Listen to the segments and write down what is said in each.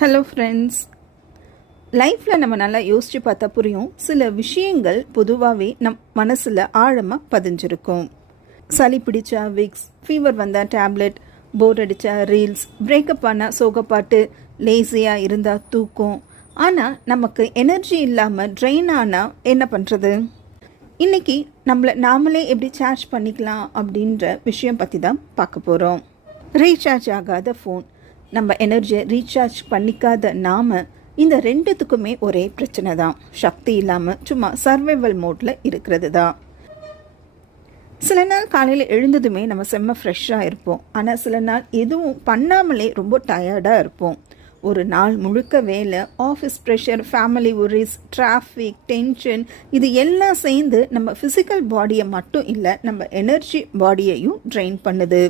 Hello friends, லைஃப்பில் நம்ம நல்லா யோசித்து பார்த்தா புரியும். சில விஷயங்கள் பொதுவாகவே நம் மனசில் ஆழமாக பதிஞ்சிருக்கும். சளி பிடிச்சா விக்ஸ், ஃபீவர் வந்தால் டேப்லெட், போர் அடித்தா ரீல்ஸ், பிரேக்கப் ஆனால் சோகப்பாட்டு, லேசியாக இருந்தால் தூக்கம். ஆனால் நமக்கு எனர்ஜி இல்லாமல் ட்ரெயின் ஆனால் என்ன பண்ணுறது? இன்றைக்கி நம்மளை நாமளே எப்படி சார்ஜ் பண்ணிக்கலாம் அப்படின்ற விஷயம் பற்றி தான் பார்க்க போகிறோம். ரீசார்ஜ் ஆகாத ஃபோன், நம்ம எனர்ஜியை ரீசார்ஜ் பண்ணிக்காத நாம், இந்த ரெண்டுத்துக்குமே ஒரே பிரச்சனை தான். சக்தி இல்லாமல் சும்மா சர்வைவல் மோட்டில் இருக்கிறது தான். சில நாள் காலையில் எழுந்ததுமே நம்ம செம்ம ஃப்ரெஷ்ஷாக இருப்போம். ஆனால் சில நாள் எதுவும் பண்ணாமலே ரொம்ப டயர்டாக இருப்போம். ஒரு நாள் முழுக்க வேலை, office pressure, family ஒரிஸ், traffic, tension, இது எல்லாம் சேர்ந்து நம்ம ஃபிசிக்கல் பாடியை மட்டும் இல்லை, நம்ம எனர்ஜி பாடியையும் ட்ரெயின் பண்ணுது.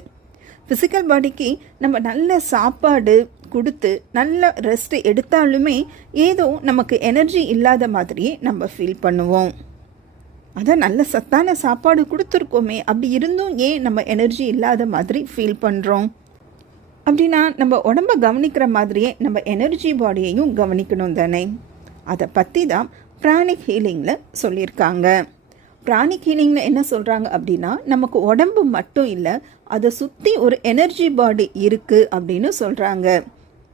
ஃபிசிக்கல் பாடிக்கு நம்ம நல்ல சாப்பாடு கொடுத்து நல்ல ரெஸ்ட் எடுத்தாலுமே ஏதோ நமக்கு எனர்ஜி இல்லாத மாதிரியே நம்ம ஃபீல் பண்ணுவோம். அதான் நல்ல சத்தான சாப்பாடு கொடுத்துருக்கோமே, அப்படி இருந்தும் ஏன் நம்ம எனர்ஜி இல்லாத மாதிரி ஃபீல் பண்ணுறோம்? அப்படின்னா நம்ம உடம்ப கவனிக்கிற மாதிரியே நம்ம எனர்ஜி பாடியையும் கவனிக்கணும் தானே. அதை பற்றி தான் பிராணிக் ஹீலிங்கில் சொல்லியிருக்காங்க. பிராணிக் ஹீலிங்கில் என்ன சொல்கிறாங்க அப்படின்னா, நமக்கு உடம்பு மட்டும் இல்லை, அதை சுற்றி ஒரு எனர்ஜி பாடி இருக்குது அப்படின்னு சொல்கிறாங்க.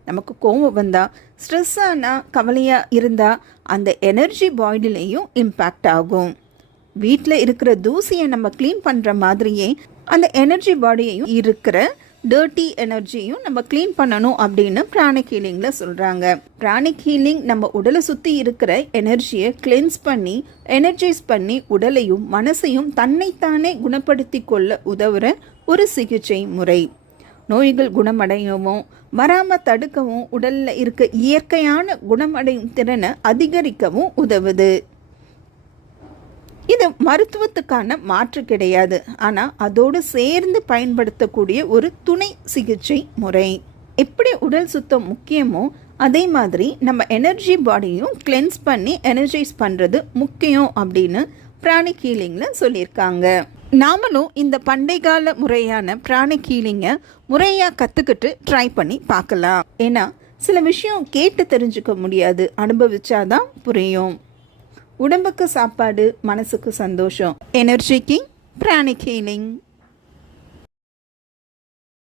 நமக்கு கோவம் வந்தால், ஸ்ட்ரெஸ் ஆனால், கவலையாக இருந்தால் அந்த எனர்ஜி பாடியிலையும் இம்பேக்ட் ஆகும். வீட்டில் இருக்கிற தூசியை நம்ம க்ளீன் பண்ணுற மாதிரியே அந்த எனர்ஜி பாடியையும் இருக்கிற டர்ட்டி எனர்ஜியும் நம்ம க்ளீன் பண்ணணும் அப்படின்னு பிராணிக் ஹீலிங்கில் சொல்கிறாங்க. பிராணிக் ஹீலிங் நம்ம உடலை சுற்றி இருக்கிற எனர்ஜியை கிளென்ஸ் பண்ணி, எனர்ஜைஸ் பண்ணி உடலையும் மனசையும் தன்னைத்தானே குணப்படுத்தி கொள்ள உதவுற ஒரு சிகிச்சை முறை. நோய்கள் குணமடையவும் வராமல் தடுக்கவும், உடலில் இருக்க இயற்கையான குணமடையும் திறனை அதிகரிக்கவும் உதவுது. இது மருத்துவத்துக்கான மாற்று கிடையாது, ஆனால் அதோடு சேர்ந்து பயன்படுத்தக்கூடிய ஒரு துணை சிகிச்சை முறை. எப்படி உடல் சுத்தம் முக்கியமோ அதே மாதிரி நம்ம எனர்ஜி பாடியும் கிளென்ஸ் பண்ணி எனர்ஜைஸ் பண்ணுறது முக்கியம் அப்படின்னு பிராணிக் ஹீலிங்கில் சொல்லியிருக்காங்க. நாமளும் இந்த பண்டை கால முறையான பிராணிக் ஹீலிங்கை முறையாக கற்றுக்கிட்டு ட்ரை பண்ணி பார்க்கலாம். ஏன்னா சில விஷயம் கேட்டு தெரிஞ்சுக்க முடியாது, அனுபவிச்சாதான் புரியும். உடம்புக்கு சாப்பாடு, மனசுக்கு சந்தோஷம். எனர்ஜிக்கு பிராணிக் ஹீலிங்.